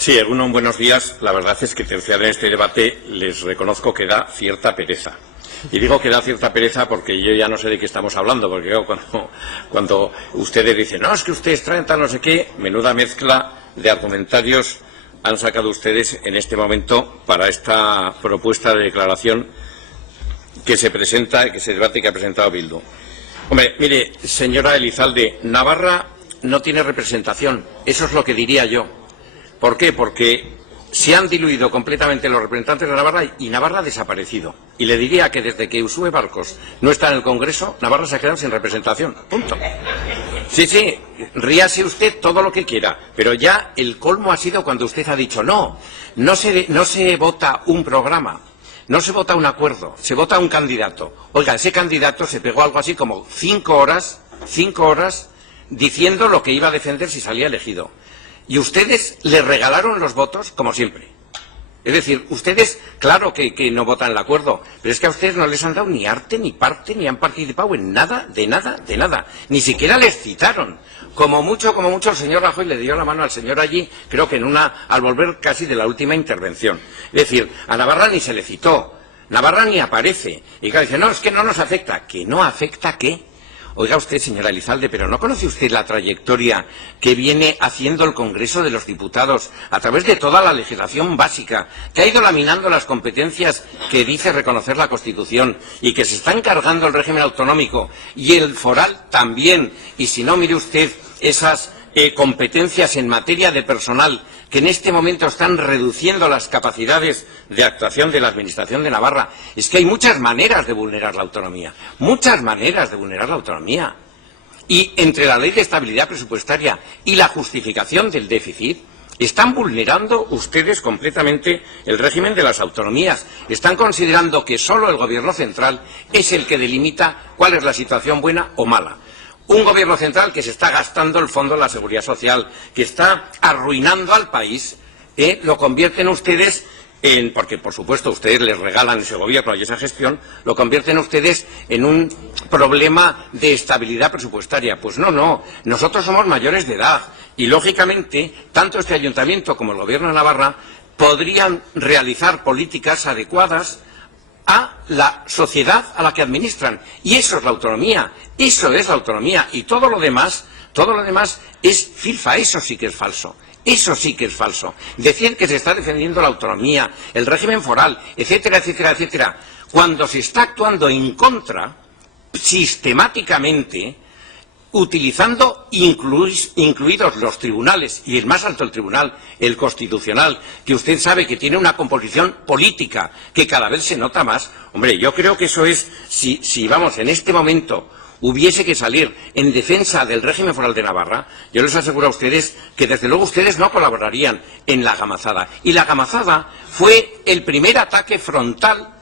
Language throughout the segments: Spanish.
Sí, Egunon, buenos días. La verdad es que terciar en este debate les reconozco que da cierta pereza. Y digo que da cierta pereza porque yo ya no sé de qué estamos hablando, porque cuando ustedes dicen, no, es que ustedes traen tal no sé qué, menuda mezcla de argumentarios han sacado ustedes en este momento para esta propuesta de declaración que se presenta, que se debate y que ha presentado Bildu. Hombre, mire, señora Elizalde, Navarra no tiene representación, eso es lo que diría yo. ¿Por qué? Porque se han diluido completamente los representantes de Navarra y Navarra ha desaparecido. Y le diría que desde que Uxue Barkos no está en el Congreso, Navarra se ha quedado sin representación. Punto. Sí, ríase usted todo lo que quiera, pero ya el colmo ha sido cuando usted ha dicho no se vota un programa, no se vota un acuerdo, se vota un candidato. Oiga, ese candidato se pegó algo así como 5 horas diciendo lo que iba a defender si salía elegido. Y ustedes le regalaron los votos como siempre. Es decir, ustedes, claro que no votan el acuerdo, pero es que a ustedes no les han dado ni arte, ni parte, ni han participado en nada, de nada. Ni siquiera les citaron. Como mucho el señor Rajoy le dio la mano al señor allí, creo que al volver casi de la última intervención. Es decir, a Navarra ni se le citó, Navarra ni aparece. Y claro, dice, no, es que no nos afecta. ¿Que no afecta qué? Oiga usted, señora Elizalde, ¿pero no conoce usted la trayectoria que viene haciendo el Congreso de los Diputados a través de toda la legislación básica, que ha ido laminando las competencias que dice reconocer la Constitución y que se está encargando el régimen autonómico y el foral también? Y si no, mire usted esas competencias en materia de personal que en este momento están reduciendo las capacidades de actuación de la Administración de Navarra. Es que hay muchas maneras de vulnerar la autonomía, Y entre la Ley de Estabilidad Presupuestaria y la justificación del déficit, están vulnerando ustedes completamente el régimen de las autonomías. Están considerando que solo el Gobierno central es el que delimita cuál es la situación buena o mala. Un Gobierno central que se está gastando el Fondo de la Seguridad Social, que está arruinando al país, lo convierten ustedes en, porque por supuesto ustedes les regalan ese gobierno y esa gestión, lo convierten ustedes en un problema de estabilidad presupuestaria. Pues no, nosotros somos mayores de edad y lógicamente tanto este ayuntamiento como el Gobierno de Navarra podrían realizar políticas adecuadas a la sociedad a la que administran. Y eso es la autonomía, y todo lo demás es filfa, eso sí que es falso. Decir que se está defendiendo la autonomía, el régimen foral, etcétera, cuando se está actuando en contra, sistemáticamente, utilizando incluidos los tribunales, y el más alto el tribunal, el Constitucional, que usted sabe que tiene una composición política que cada vez se nota más. Hombre, yo creo que eso es, si vamos, en este momento hubiese que salir en defensa del régimen foral de Navarra, yo les aseguro a ustedes que desde luego ustedes no colaborarían en la gamazada. Y la gamazada fue el primer ataque frontal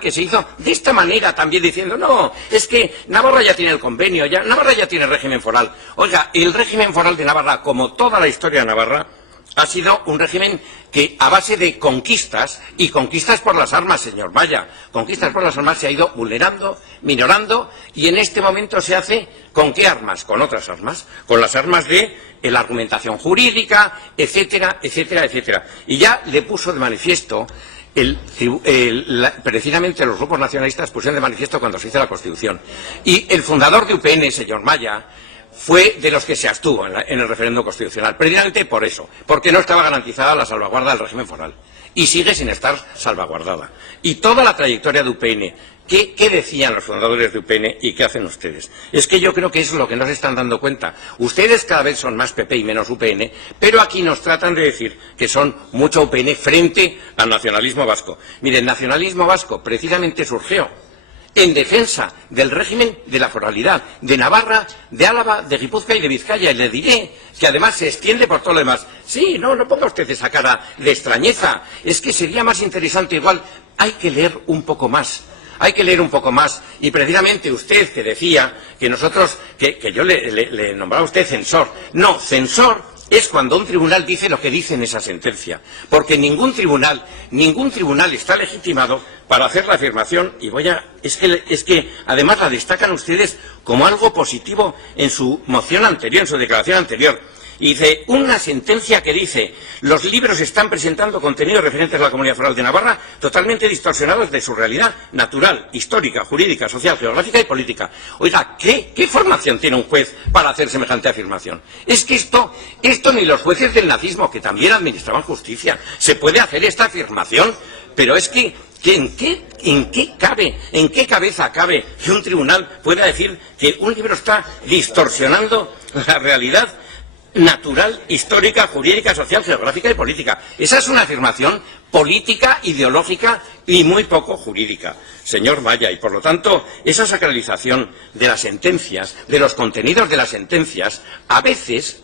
que se hizo de esta manera, también diciendo, no, es que Navarra ya tiene el convenio, Navarra ya tiene régimen foral. Oiga, el régimen foral de Navarra, como toda la historia de Navarra, ha sido un régimen que a base de conquistas, y conquistas por las armas, señor Maya, conquistas por las armas se ha ido vulnerando, minorando, y en este momento se hace, ¿con qué armas? Con otras armas, con las armas de la argumentación jurídica, etcétera. Y ya le puso de manifiesto, precisamente los grupos nacionalistas pusieron de manifiesto cuando se hizo la Constitución. Y el fundador de UPN, señor Maya, fue de los que se abstuvo en el referéndum constitucional, precisamente por eso, porque no estaba garantizada la salvaguarda del régimen foral. Y sigue sin estar salvaguardada. Y toda la trayectoria de UPN, ¿qué decían los fundadores de UPN y qué hacen ustedes? Es que yo creo que eso es lo que no se están dando cuenta. Ustedes cada vez son más PP y menos UPN, pero aquí nos tratan de decir que son mucho UPN frente al nacionalismo vasco. Mire, el nacionalismo vasco precisamente surgió en defensa del régimen de la foralidad, de Navarra, de Álava, de Guipúzcoa y de Vizcaya. Y le diré que además se extiende por todo lo demás. Sí, no ponga usted esa cara de extrañeza. Es que sería más interesante igual. Hay que leer un poco más. Y precisamente usted que decía que nosotros, que yo le nombraba a usted censor. No, censor es cuando un tribunal dice lo que dice en esa sentencia, porque ningún tribunal está legitimado para hacer la afirmación, y es que además la destacan ustedes como algo positivo en su moción anterior, en su declaración anterior. Y dice, una sentencia que dice, los libros están presentando contenidos referentes a la Comunidad Foral de Navarra totalmente distorsionados de su realidad natural, histórica, jurídica, social, geográfica y política. Oiga, ¿qué formación tiene un juez para hacer semejante afirmación? Es que esto ni los jueces del nazismo, que también administraban justicia, se puede hacer esta afirmación, pero es que ¿en qué cabeza cabe que un tribunal pueda decir que un libro está distorsionando la realidad natural, histórica, jurídica, social, geográfica y política? Esa es una afirmación política, ideológica y muy poco jurídica, señor Maya, y por lo tanto esa sacralización de las sentencias, de los contenidos de las sentencias, a veces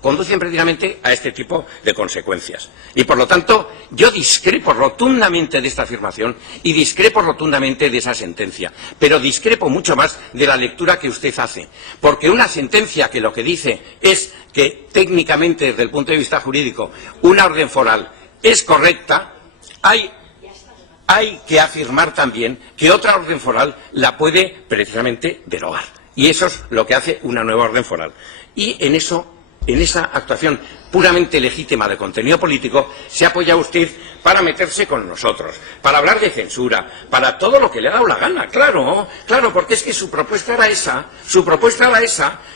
conducen precisamente a este tipo de consecuencias. Y por lo tanto yo discrepo rotundamente de esta afirmación y discrepo rotundamente de esa sentencia, pero discrepo mucho más de la lectura que usted hace, porque una sentencia que lo que dice es que técnicamente desde el punto de vista jurídico una orden foral es correcta, hay que afirmar también que otra orden foral la puede precisamente derogar. Y eso es lo que hace una nueva orden foral. Y en esa actuación puramente legítima de contenido político, se apoya usted para meterse con nosotros, para hablar de censura, para todo lo que le ha dado la gana, claro, porque es que su propuesta era esa,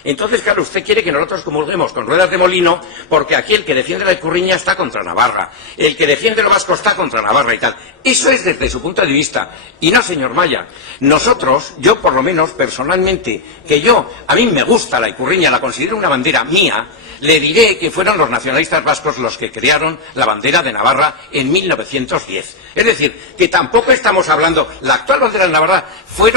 entonces claro, usted quiere que nosotros comulguemos con ruedas de molino, porque aquí el que defiende la Ikurriña está contra Navarra, el que defiende lo vasco está contra Navarra y tal. Eso es desde su punto de vista, y no, señor Maya, nosotros, yo por lo menos personalmente, a mí me gusta la Ikurriña, la considero una bandera mía, le diré que fueron los nacionalistas vascos los que crearon la bandera de Navarra en 1910. Es decir, que tampoco estamos hablando, la actual bandera de Navarra fue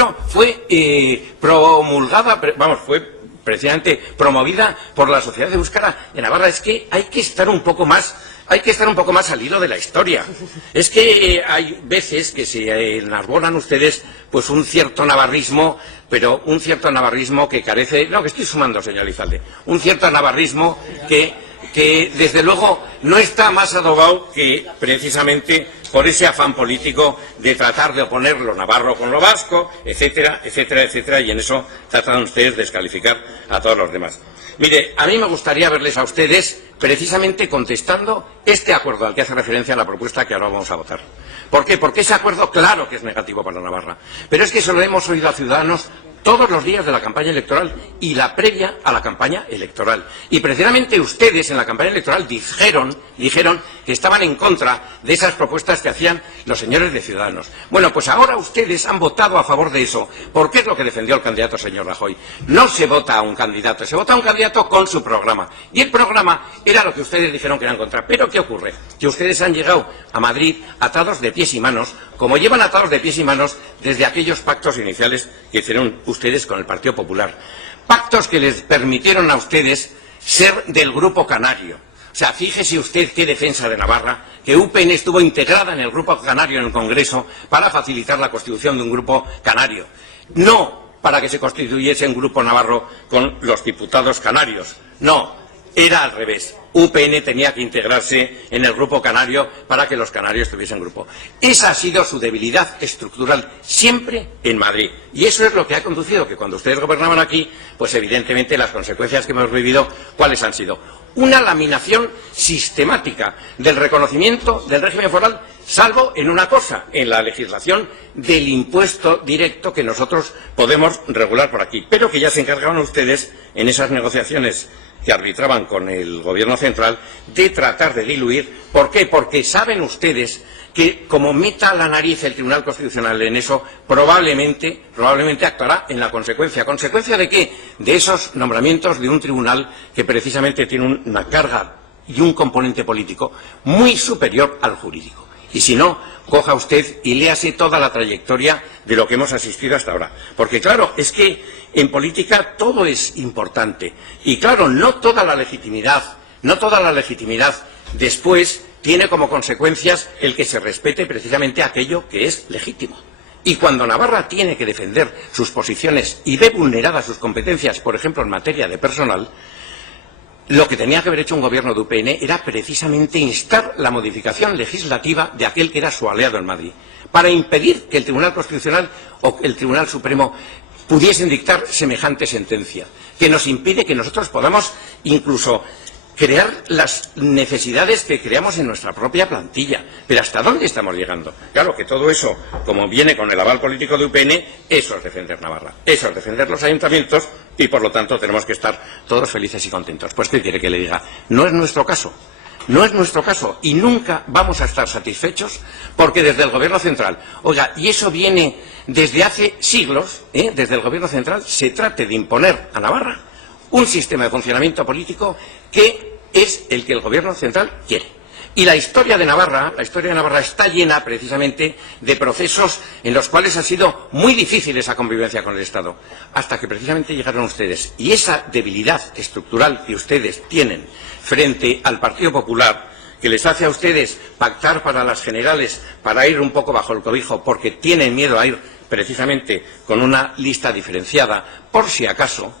precisamente promovida por la Sociedad de Euskara de Navarra. Es que hay que estar un poco más al hilo de la historia. Es que hay veces que se enarbolan ustedes pues un cierto navarrismo, pero un cierto navarrismo que carece... No, que estoy sumando, señor Lizalde. Un cierto navarrismo que desde luego no está más adobado que precisamente por ese afán político de tratar de oponer lo navarro con lo vasco, etcétera, etcétera, etcétera, y en eso tratan ustedes de descalificar a todos los demás. Mire, a mí me gustaría verles a ustedes precisamente contestando este acuerdo al que hace referencia la propuesta que ahora vamos a votar. ¿Por qué? Porque ese acuerdo claro que es negativo para Navarra, pero es que eso lo hemos oído a Ciudadanos todos los días de la campaña electoral y la previa a la campaña electoral. Y precisamente ustedes en la campaña electoral dijeron que estaban en contra de esas propuestas que hacían los señores de Ciudadanos. Bueno, pues ahora ustedes han votado a favor de eso, porque es lo que defendió el candidato señor Rajoy. No se vota a un candidato, se vota a un candidato con su programa. Y el programa era lo que ustedes dijeron que era en contra. Pero ¿qué ocurre? Que ustedes han llegado a Madrid atados de pies y manos, como llevan atados de pies y manos desde aquellos pactos iniciales que hicieron ustedes con el Partido Popular. Pactos que les permitieron a ustedes ser del Grupo Canario. O sea, fíjese usted qué defensa de Navarra, que UPN estuvo integrada en el Grupo Canario en el Congreso para facilitar la constitución de un Grupo Canario. No para que se constituyese un Grupo Navarro con los diputados canarios. No, era al revés. UPN tenía que integrarse en el Grupo Canario para que los canarios tuviesen grupo. Esa ha sido su debilidad estructural siempre en Madrid. Y eso es lo que ha conducido que cuando ustedes gobernaban aquí, pues evidentemente las consecuencias que hemos vivido, ¿cuáles han sido? Una laminación sistemática del reconocimiento del régimen foral, salvo en una cosa, en la legislación del impuesto directo que nosotros podemos regular por aquí, pero que ya se encargaban ustedes en esas negociaciones que arbitraban con el Gobierno central de tratar de diluir. ¿Por qué? Porque saben ustedes que como meta la nariz el Tribunal Constitucional en eso, probablemente actuará en la consecuencia. ¿Consecuencia de qué? De esos nombramientos de un tribunal que precisamente tiene una carga y un componente político muy superior al jurídico. Y si no, coja usted y léase toda la trayectoria de lo que hemos asistido hasta ahora. Porque claro, es que en política todo es importante. Y claro, no toda la legitimidad después tiene como consecuencias el que se respete precisamente aquello que es legítimo. Y cuando Navarra tiene que defender sus posiciones y ve vulneradas sus competencias, por ejemplo en materia de personal, lo que tenía que haber hecho un gobierno de UPN era precisamente instar la modificación legislativa de aquel que era su aliado en Madrid, para impedir que el Tribunal Constitucional o el Tribunal Supremo pudiesen dictar semejante sentencia, que nos impide que nosotros podamos incluso crear las necesidades que creamos en nuestra propia plantilla. Pero ¿hasta dónde estamos llegando? Claro que todo eso, como viene con el aval político de UPN, eso es defender Navarra, eso es defender los ayuntamientos y, por lo tanto, tenemos que estar todos felices y contentos. Pues, ¿qué quiere que le diga? No es nuestro caso. No es nuestro caso y nunca vamos a estar satisfechos porque desde el Gobierno central, oiga, y eso viene desde hace siglos, desde el Gobierno central se trate de imponer a Navarra un sistema de funcionamiento político que es el que el Gobierno central quiere. Y la historia de Navarra está llena precisamente de procesos en los cuales ha sido muy difícil esa convivencia con el Estado, hasta que precisamente llegaron ustedes. Y esa debilidad estructural que ustedes tienen frente al Partido Popular, que les hace a ustedes pactar para las generales, para ir un poco bajo el cobijo, porque tienen miedo a ir precisamente con una lista diferenciada, por si acaso,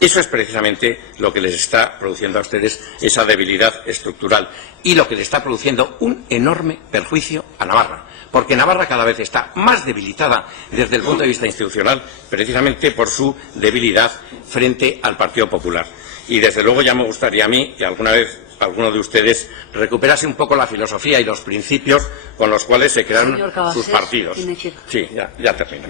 eso es precisamente lo que les está produciendo a ustedes esa debilidad estructural y lo que le está produciendo un enorme perjuicio a Navarra, porque Navarra cada vez está más debilitada desde el punto de vista institucional, precisamente por su debilidad frente al Partido Popular. Y desde luego ya me gustaría a mí que alguna vez alguno de ustedes recuperase un poco la filosofía y los principios con los cuales se crearon sus partidos. Sí, ya termino.